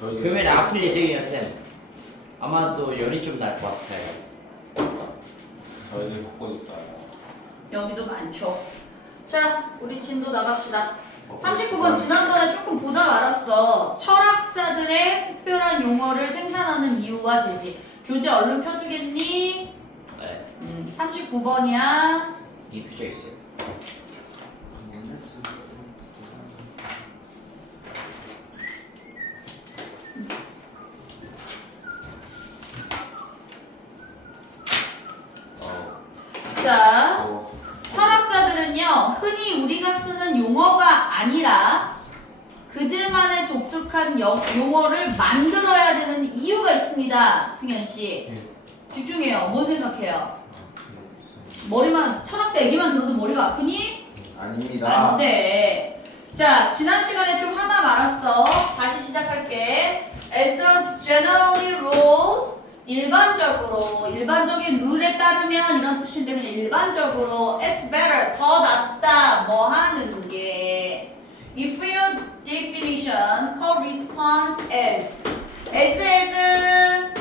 그러면 아플 예정이에요, 쌤. 아마도 열이 좀 날 것 같아요. 저희들 바꿔 있어요. 여기도 많죠. 자, 우리 진도 나갑시다. 39번 지난번에 조금 보다 말았어. 철학자들의 특별한 용어를 생산하는 이유와 제시. 교재 얼른 펴주겠니? 네, 39번이야. 이 표정 있어요. 자, 철학자들은요, 흔히 우리가 쓰는 용어가 아니라 그들만의 독특한 용어를 만들어야 되는 이유가 있습니다. 승현 씨. 집중해요. 뭐 생각해요? 머리만, 철학자 얘기만 들어도 머리가 아프니? 아닙니다. 안 돼. 자, 지난 시간에 좀 하나 말았어. 다시 시작할게. As a generally rules, 일반적인 룰에 따르면 이런 뜻인데 그냥 일반적으로 it's better, 더 낫다, 뭐 하는 게 if your definition corresponds as는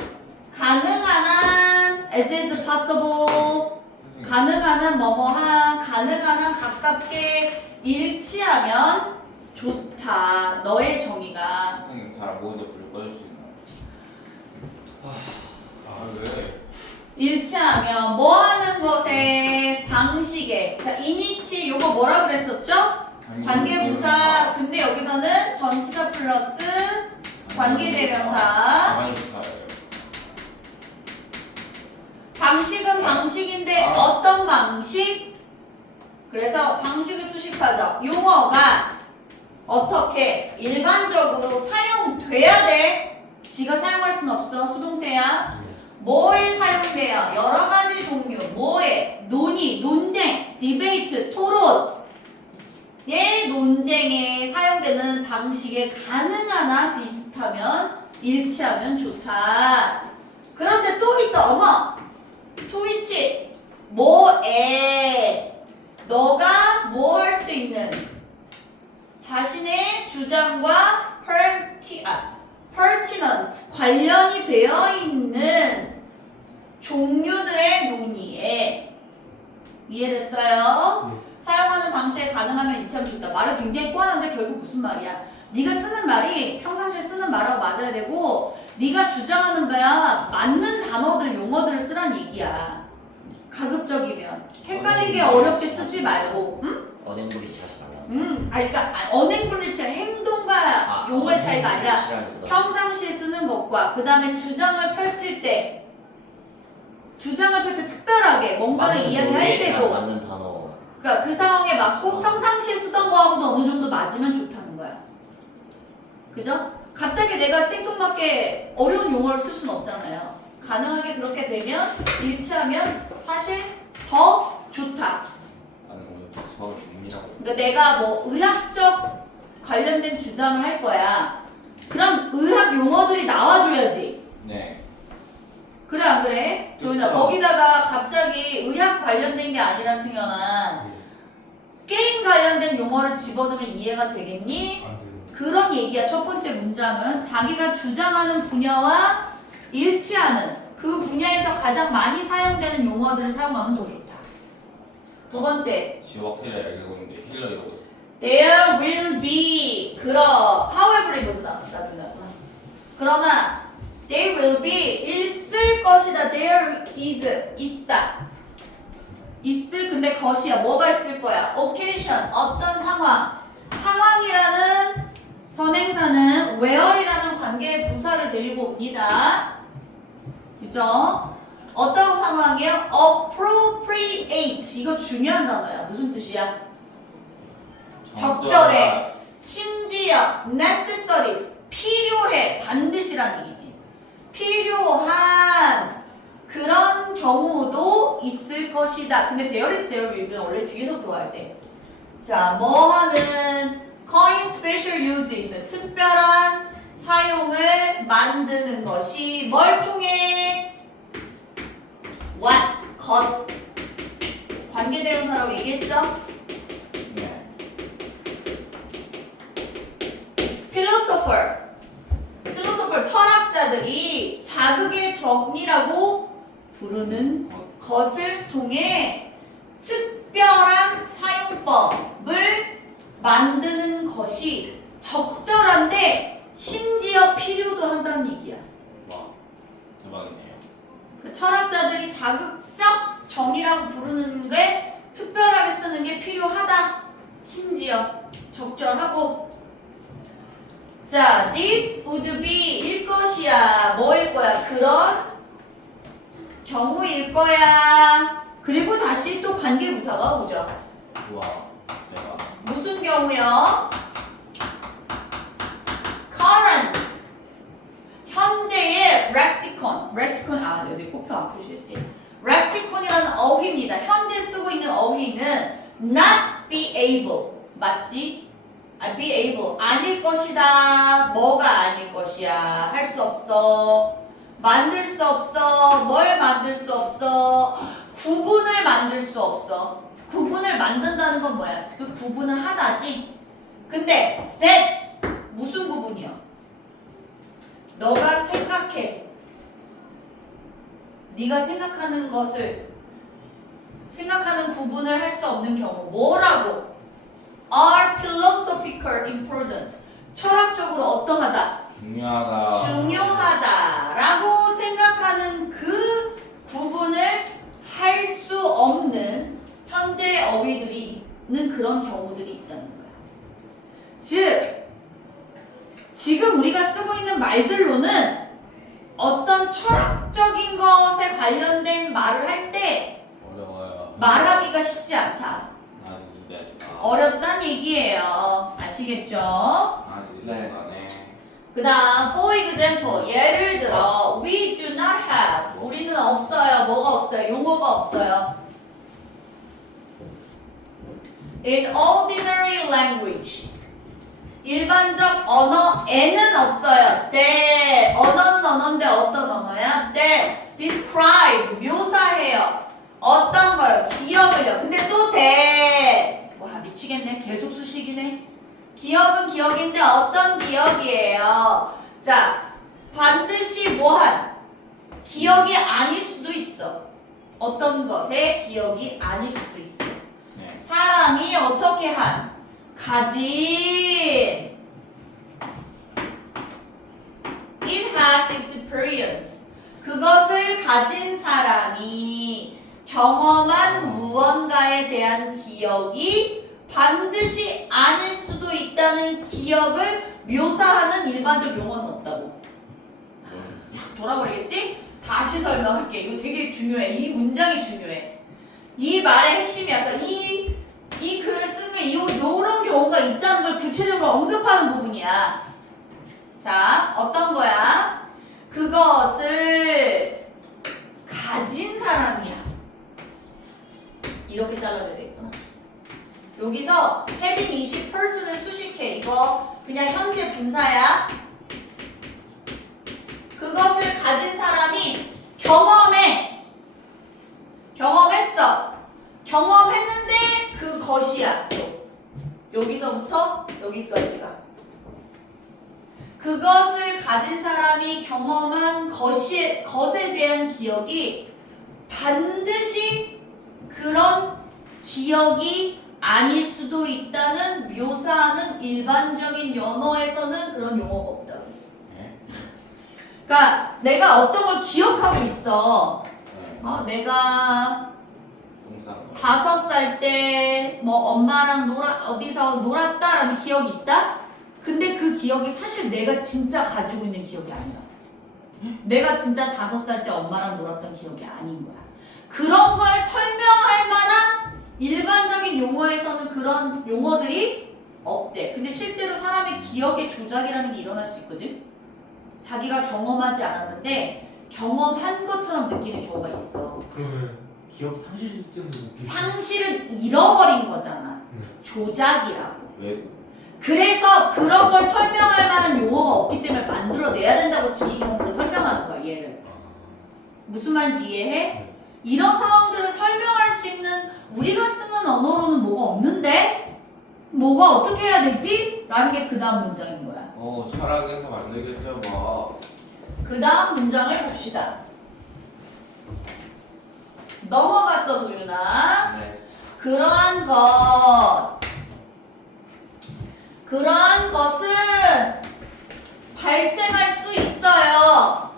가능한 한, as is possible, 가능한 한 뭐뭐한, 가능한 한 가깝게 일치하면 좋다. 너의 정의가. 선생님 잘 안 보이는데 불 꺼줄 수 있나요? 왜? 일치하면 뭐 하는 것에 방식에. 자, 이니치 요거 뭐라 그랬었죠? 관계부사. 근데 여기서는 전치사 플러스 관계대명사. 가만히 부사예요. 방식은 방식인데 어떤 방식? 그래서 방식을 수식하죠. 용어가 어떻게 일반적으로 사용돼야 돼. 지가 사용할 순 없어. 수동태야. 뭐에 사용돼요? 여러 가지 종류. 뭐에? 논의, 논쟁, 디베이트, 토론. 예, 논쟁에 사용되는 방식에 가능한 한 비슷하면 일치하면 좋다. 그런데 또 있어. 어머. 토이치. 뭐에 너가 뭐 할 수 있는 자신의 주장과 pertinent 관련이 되어 있는 종류들의 논의에. 이해됐어요? 사용하는 방식에 가능하면 일치하면 좋다. 말을 굉장히 꼬아는데 결국 무슨 말이야? 네가 쓰는 말이 평상시에 쓰는 말하고 맞아야 되고 네가 주장하는 바야 맞는 단어들, 용어들을 쓰란 얘기야. 가급적이면 헷갈리게 어렵게 쓰지 말고. 응? 언행불이치 하지 말라. 그러니까 언행불일치 행동과 용어의 차이가 아니라 평상시에 쓰는 것과 그 다음에 주장을 펼칠 때 특별하게 뭔가를 이야기할 때도 맞는 단어. 그러니까 그 상황에 맞고 평상시에 쓰던 거하고도 어느 정도 맞으면 좋다는 거야. 그죠? 갑자기 내가 생뚱맞게 어려운 용어를 쓸 수는 없잖아요. 가능하게 그렇게 되면 일치하면 사실 더 좋다. 나는 오늘 수업을 은밀하고. 그러니까 내가 뭐 의학적 관련된 주장을 할 거야. 그럼 의학 용어들이 나와줘야지. 네. 그래 안 그래? 조인아, 그쵸. 거기다가 갑자기 의학 관련된 게 아니라 승현아 게임 관련된 용어를 집어넣으면 이해가 되겠니? 그런 얘기야. 첫 번째 문장은 자기가 주장하는 분야와 일치하는 그 분야에서 가장 많이 사용되는 용어들을 사용하면 더 좋다. 두 번째, 지워박테리아 얘기하고 있는데 힐러 이러고 있어. there will be however 이거도 나중에 나구나. 그러나 there will be 있을 것이다. there is 있다. 있을 근데 것이야. 뭐가 있을 거야? occasion 어떤 상황이라는 선행사는 where이라는 관계의 부사를 데리고 옵니다. 그죠? 어떤 상황이에요? appropriate 이거 중요한 단어야. 무슨 뜻이야? 적절해. 심지어 necessary 필요해. 반드시라는 얘기지. 필요한 그런 경우도 있을 것이다. 근데 there is, there will be는 원래 뒤에서 들어와야 돼. 자, 뭐 하는 coin special uses 특별한 사용을 만드는 것이 뭘 통해? what, 것 관계대명사라고 얘기했죠? 네. philosopher 철학자들이 자극의 정리라고 부르는 것을 통해 특별한 사용법을 만드는 것이 적절한데 심지어 필요도 한다는 얘기야. 와 대박이네요. 그 철학자들이 자극적 정의라고 부르는 게 특별하게 쓰는 게 필요하다. 심지어 적절하고. 자, this would be일 것이야. 뭐일 거야? 그런 경우일 거야. 그리고 다시 또 관계부사가 오죠. 우와 대박. 무슨 경우요? current 현재의 lexicon 아 여기 코표 안 표시했지. lexicon이라는 어휘입니다. 현재 쓰고 있는 어휘는 not be able 맞지? be able 아닐 것이다. 뭐가 아닐 것이야. 할 수 없어. 만들 수 없어. 뭘 만들 수 없어. 구분을 만들 수 없어. 구분을 만든다는 건 뭐야? 그 구분을 하다지. 근데 that 무슨 구분이야? 너가 생각해. 네가 생각하는 것을 생각하는 구분을 할 수 없는 경우 뭐라고? are philosophical important 철학적으로 어떠하다? 중요하다라고 생각하는 그 구분을 할 수 없는 현재 어휘들이 있는 그런 경우들이 있다는 거야. 즉 지금 우리가 쓰고 있는 말들로는 어떤 철학적인 것에 관련된 말을 할 때 어려워요. 말하기가 쉽지 않다. 아주 됐다. 어렵단 얘기예요. 아시겠죠? 아주 네. 됐다네. 그 다음 for example 예를 들어 we do not have 우리는 없어요. 뭐가 없어요? 용어가 없어요. in ordinary language 일반적 언어에는 없어요. 네. 언어는 언어인데 어떤 언어야? 네. describe 묘사해요. 어떤 걸? 기억을요. 근데 또 대. 와 미치겠네. 계속 수식이네. 기억은 기억인데 어떤 기억이에요? 자, 반드시 뭐한? 기억이 아닐 수도 있어. 어떤 것의 기억이 아닐 수도 있어. 네. 사람이 어떻게 한? 가진 It has experience 그것을 가진 사람이 경험한 무언가에 대한 기억이 반드시 아닐 수도 있다는 기억을 묘사하는 일반적 용어는 없다고. 돌아버리겠지? 다시 설명할게. 이거 되게 중요해. 이 문장이 중요해. 이 말의 핵심이 약간 이 글을 쓴 게 이런 경우가 있다는 걸 구체적으로 언급하는 부분이야. 자, 어떤 거야? 그것을 가진 사람이야. 이렇게 잘라야 되겠구나. 여기서 having 20%를 수식해. 이거 그냥 현재 분사야. 그것을 가진 사람이 경험했어. 경험했는데 그것이야. 여기서부터 여기까지가. 그것을 가진 사람이 경험한 것에 대한 기억이 반드시 그런 기억이 아닐 수도 있다는 묘사하는 일반적인 연어에서는 그런 용어가 없다고. 네. 그러니까 내가 어떤 걸 기억하고 있어. 네. 내가 동사는 5살 때 뭐 엄마랑 어디서 놀았다라는 기억이 있다? 근데 그 기억이 사실 내가 진짜 가지고 있는 기억이 아니다. 내가 진짜 5살 때 엄마랑 놀았던 기억이 아닌 거야. 그런 걸 설명할 만한 일반적인 용어에서는 그런 용어들이 없대. 근데 실제로 사람의 기억의 조작이라는 게 일어날 수 있거든. 자기가 경험하지 않았는데 경험한 것처럼 느끼는 경우가 있어. 그러면 기억 상실증 상실은 잃어버린 거잖아. 조작이라고. 외국. 그래서 그런 걸 설명할 만한 용어가 없기 때문에 만들어내야 된다고 지금 이 경우를 설명하는 거야. 얘를. 무슨 말인지 이해해? 이런 상황들을 설명할 수 있는 우리가 쓰는 언어로는 뭐가 없는데? 뭐가 어떻게 해야 되지? 라는 게 그 다음 문장인 거야. 철학에서 만들겠죠 뭐. 그 다음 문장을 봅시다. 넘어갔어 도윤아. 네. 그러한 것은 발생할 수 있어요.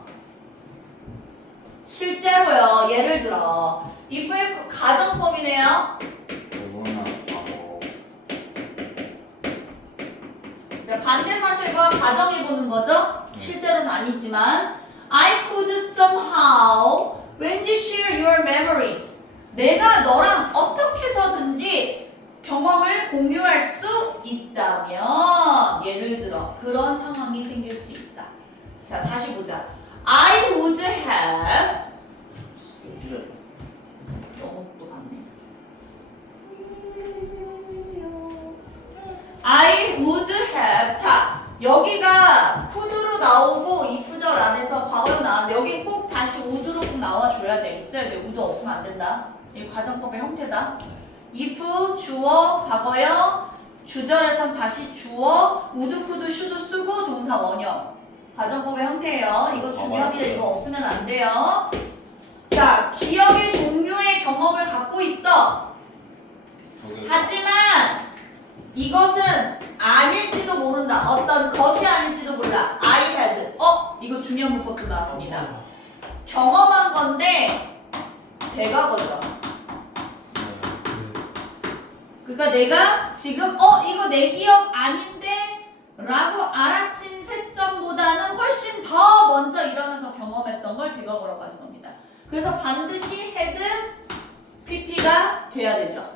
실제로요. 예를 들어 if의 가정법이네요. 대본은 하고. 자, 반대 사실과 가정해 보는 거죠. 실제로는 아니지만 I could somehow 왠지 share your memories. 내가 너랑 어떻게 해서든지 경험을 공유할 수 있다면 예를 들어 그런 상황이 생길 수 있다. 자, 다시 보자. I would have 줄여줘. 너무 똑같네. I would have. 자, 여기가 could로 나오고 if절 안에서 과거로 나왔는데 여기 꼭 다시 would로 꼭 나와줘야 돼. 있어야 돼. would 없으면 안 된다. 이 과정법의 형태다. if 주어 과거형 주절에선 다시 주어 would, could, should 쓰고 동사 원형 과정법의 형태예요. 이거 중요합니다. 이거 없으면 안 돼요. 자, 기억의 종류의 경험을 갖고 있어. 하지만 이것은 아닐지도 모른다. 어떤 것이 아닐지도 몰라. I had. 이거 중요한 문법도 나왔습니다. 경험한 건데 대과거죠. 그러니까 내가 지금 이거 내 기억 아닌데 라고 알아챈 세점보다는 훨씬 더 먼저 일어나서 경험했던 걸 대과거라고 하는 겁니다. 그래서 반드시 had PP가 돼야 되죠.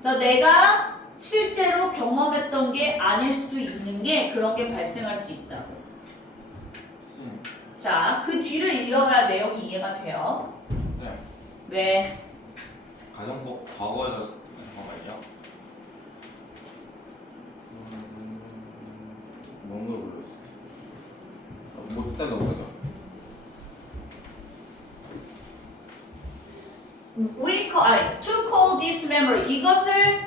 그래서 내가 실제로 경험했던 게 아닐 수도 있는 게 그런 게 발생할 수 있다고. 자, 그 뒤를 이어야 내용이 이해가 돼요. 네. 왜? 가정법 과거에서 잠깐만요. 뭔 걸 모르겠어. 뭐 일단 넘어가자. to call this memory. 이것을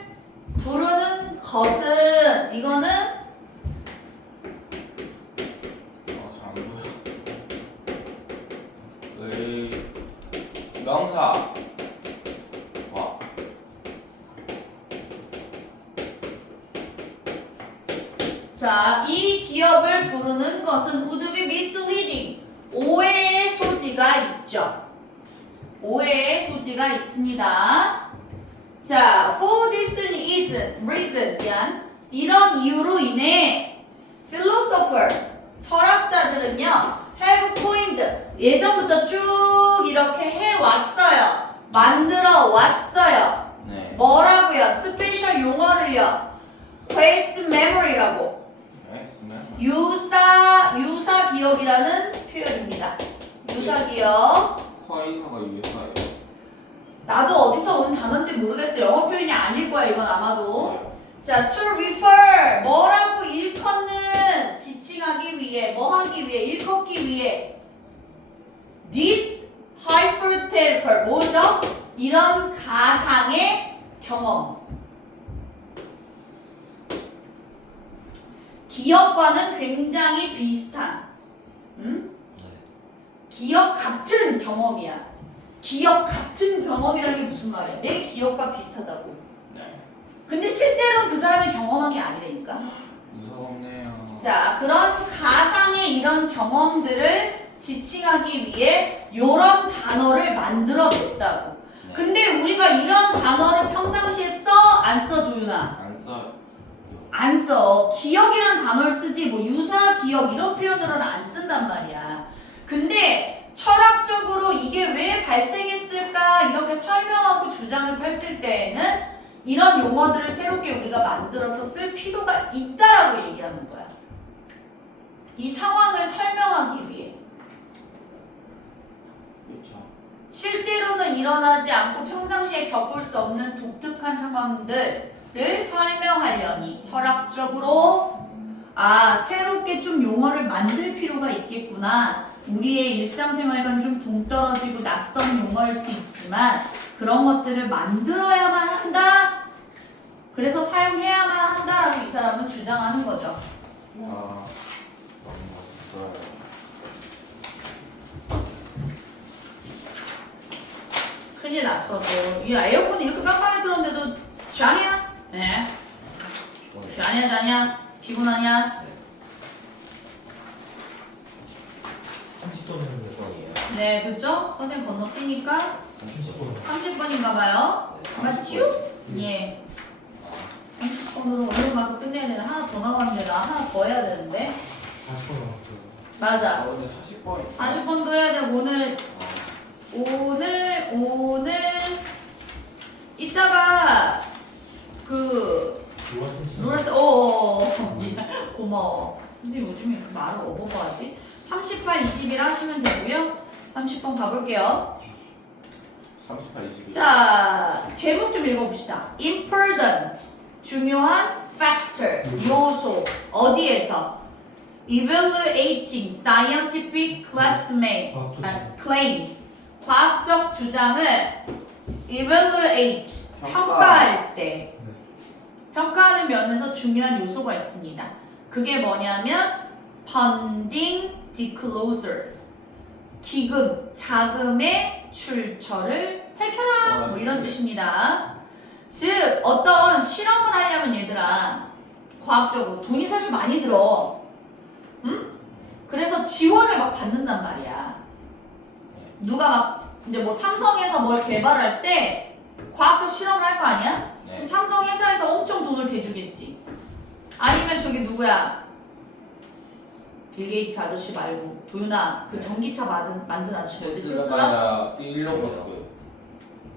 부르는 것은 이거는 잘안 보여. 명사. 와. 자, 이 기억을 부르는 것은 would be misleading. 오해의 소지가 있죠. 오해의 소지가 있습니다. 자, for this reason, 이런 이유로 인해 philosopher, 철학자들은요, have coined, 예전부터 쭉 이렇게 해왔어요. 만들어 왔어요. 네. 뭐라고요? 스페셜 용어를요. face memory라고. 네. 쓰면. 유사 기억이라는 표현입니다. 유사 기억. 화이사가 유사예요. 나도 어디서 온 단어인지 모르겠어. 영어 표현이 아닐 거야, 이건 아마도. 네. 자, to refer. 뭐라고 일컫는, 지칭하기 위해, 뭐 하기 위해, 일컫기 위해. This hypothetical. 뭐죠? 이런 가상의 경험. 기억과는 굉장히 비슷한, 기억 같은 경험이야. 기억 같은 경험이라는 게 무슨 말이야? 내 기억과 비슷하다고. 네. 근데 실제로 그 사람이 경험한 게 아니라니까. 무섭네요. 자, 그런 가상의 이런 경험들을 지칭하기 위해 이런 단어를 만들어냈다고. 네. 근데 우리가 이런 단어를 평상시에 써? 안 써, 도윤아? 안 써. 안 써. 기억이란 단어를 쓰지 뭐 유사 기억 이런 표현으로는 안 쓴단 말이야. 근데 철학적으로 이게 왜 발생했을까 이렇게 설명하고 주장을 펼칠 때에는 이런 용어들을 새롭게 우리가 만들어서 쓸 필요가 있다라고 얘기하는 거야. 이 상황을 설명하기 위해. 그렇죠. 실제로는 일어나지 않고 평상시에 겪을 수 없는 독특한 상황들을 설명하려니 철학적으로 새롭게 좀 용어를 만들 필요가 있겠구나. 우리의 일상생활과는 좀 동떨어지고 낯선 용어일 수 있지만 그런 것들을 만들어야만 한다. 그래서 사용해야만 한다라고 이 사람은 주장하는 거죠. 와, 너무 멋있어요. 큰일 났어. 이 에어컨 이렇게 빵빵히 틀었는데도 샤니야? 네. 샤니야 자냐? 피곤하냐? 30번은 몇 번이에요? 네, 그죠? 선생님 건너뛰니까 30번. 30번인가 봐요. 맞죠? 예. 30번으로 얼른 가서 끝내야 되나? 하나 더 남았는데 나 하나 더 해야 되는데. 40번 남았어요. 맞아. 근데 40번. 40번도 해야 돼. 오늘 이따가 그 로라슨 롤스 미안 고마워. 선생님 요즘에 이렇게 말을 어버버하지? 38, 21 하시면 되고요. 30번 가볼게요. 38, 22. 자, 제목 좀 읽어봅시다. Important, 중요한 factor, 요소, 어디에서? Evaluating scientific claims, 과학적 주장을 evaluate, 평가할 때, 평가하는 면에서 중요한 요소가 있습니다. 그게 뭐냐면 funding disclosures, 기금, 자금의 출처를 밝혀라, 뭐 이런 뜻입니다. 즉 어떤 실험을 하려면 얘들아 과학적으로 돈이 사실 많이 들어. 응? 그래서 지원을 막 받는단 말이야. 누가 막 이제 뭐 삼성에서 뭘 개발할 때 과학적 실험을 할 거 아니야? 네. 삼성 회사에서 엄청 돈을 대주겠지. 아니면 저기 누구야? 빌 게이츠 아저씨 말고 도윤아 그 전기차 만든 아저씨 어디 테슬라? 테슬라가 일론 머스크.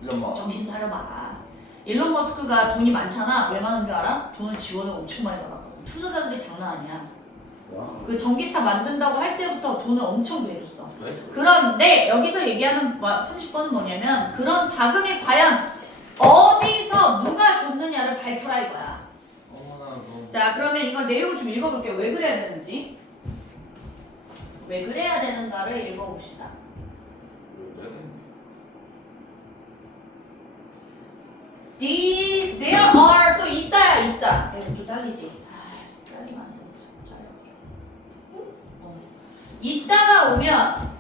일론 머스크. 정신 차려봐. 일론 머스크가 돈이 많잖아. 왜 많은 줄 알아? 돈을 지원을 엄청 많이 받았거든. 투자자들이 장난 아니야. 와. 그 전기차 만든다고 할 때부터 돈을 엄청 내줬어. 왜? 그런데 여기서 얘기하는 30번은 뭐냐면 그런 자금이 과연 어디서 누가 줬느냐를 밝혀라 이거야. 어머나 너무. 자, 그러면 이걸 내용을 좀 읽어볼게요. 왜 그래야 되는지. 왜 그래야 되는가를 읽어봅시다. There are 또 있다야 있다. 이거 또 잘리지. 잘리면 안 되지. 잘려가지고. 있다가 오면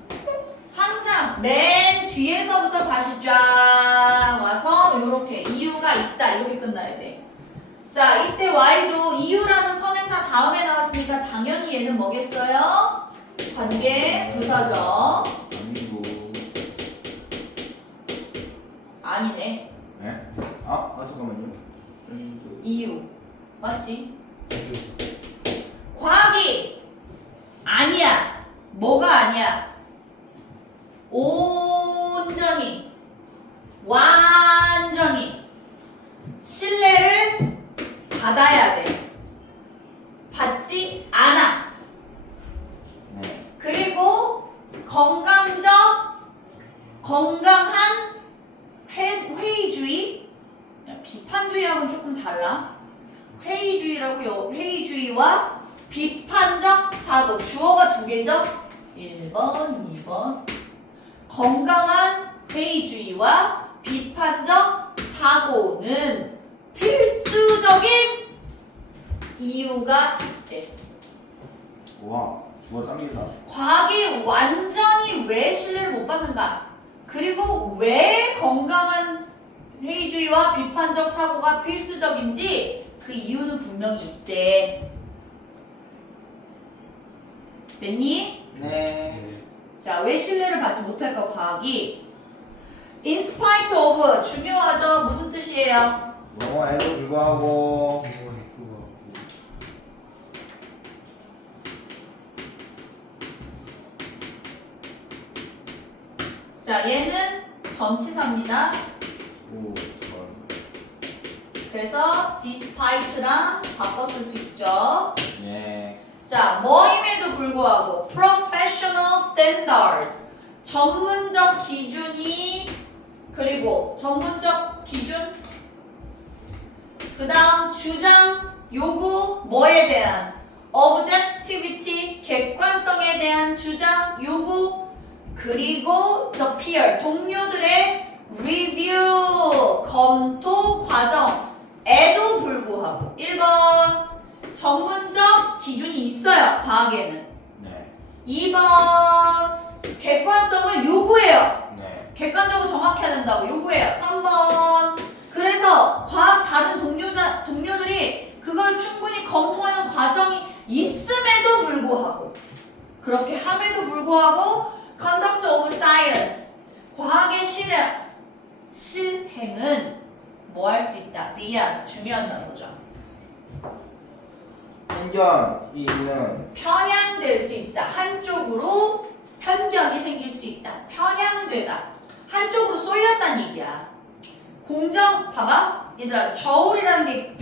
항상 맨 뒤에서부터 다시 쫙 와서 이렇게 이유가 있다 이렇게 끝나야 돼. 자, 이때 Y도 이유라는 선행사 다음에 나왔으니까 당연히 얘는 뭐겠어요? 관계 부사죠. 아니고. 아니네. 네? 잠깐만요. 이유. 맞지? 과학이 아니야. 뭐가 아니야? 온전히 완전히 신뢰를 받아야 돼. 받지 않아. 네. 그리고 건강한 회의주의, 비판주의하고는 조금 달라. 회의주의라고요. 회의주의와 비판적 사고. 주어가 두 개죠? 1번, 2번. 건강한 회의주의와 비판적 사고는 필수적인 이유가 있대. 와, 주어 짱이다. 과학이 완전히 왜 신뢰를 못 받는가? 그리고 왜 건강한 회의주의와 비판적 사고가 필수적인지 그 이유는 분명히 있대. 됐니? 네. 자, 왜 신뢰를 받지 못할까 과학이? In spite of 중요하죠? 무슨 뜻이에요? 영어에도 불구하고. 자, 얘는 전치사입니다. 오, 그래서 despite랑 바꿔 쓸 수 있죠. 네. 자, 뭐임에도 불구하고 professional standards 전문적 기준이 그리고 전문적 기준 그 다음 주장 요구 뭐에 대한 objectivity 객관성에 대한 주장 요구 그리고 the peer 동료들의 review 검토 과정 에도 불구하고 1번 전문적 기준이 있어요. 과학에는. 네. 2번 객관성을 요구해요. 네. 객관적으로 정확해야 된다고 요구해요. 3번 그래서 과학 다른 동료들이 그걸 충분히 검토하는 과정이 있음에도 불구하고 그렇게 함에도 불구하고 conduct of science 과학의 실행은 뭐 할 수 있다? bias 중요한 단어죠. 편견이 있는 편향될 수 있다. 한쪽으로 편견이 생길 수 있다. 편향되다. 한쪽으로 쏠렸다는 얘기야. 봐봐. 얘들아, 저울이라는 게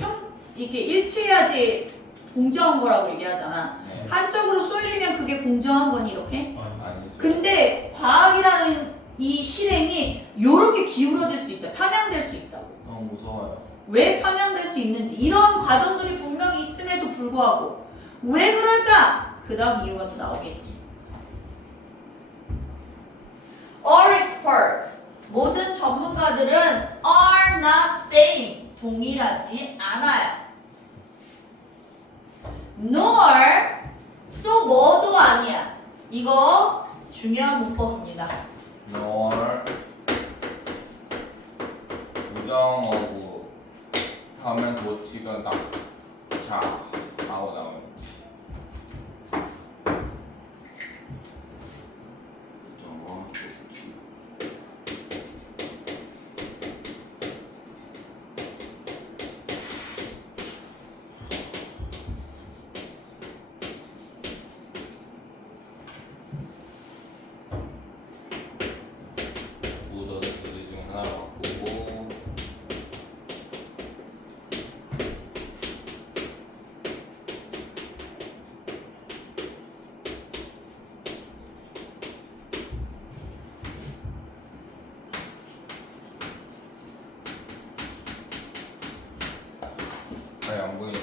이렇게 일치해야지 공정한 거라고 얘기하잖아. 네. 한쪽으로 쏠리면 그게 공정한 거니, 이렇게? 아니죠. 근데 과학이라는 이 실행이 요렇게 기울어질 수 있다. 편향될 수 있다고. 너무 무서워요. 왜 편향될 수 있는지 이런 과정들이 분명히 있음에도 불구하고 왜 그럴까? 그 다음 이유가 또 나오겠지. All experts 모든 전문가들은 are not same 동일하지 않아요. Nor 또 뭐도 아니야. 이거 중요한 문법입니다. nor 부정어구 하면 도치가 자 하고 나오는지 부정어 도치 부더스 중 하나로 바꾸고 아니 안 보이네.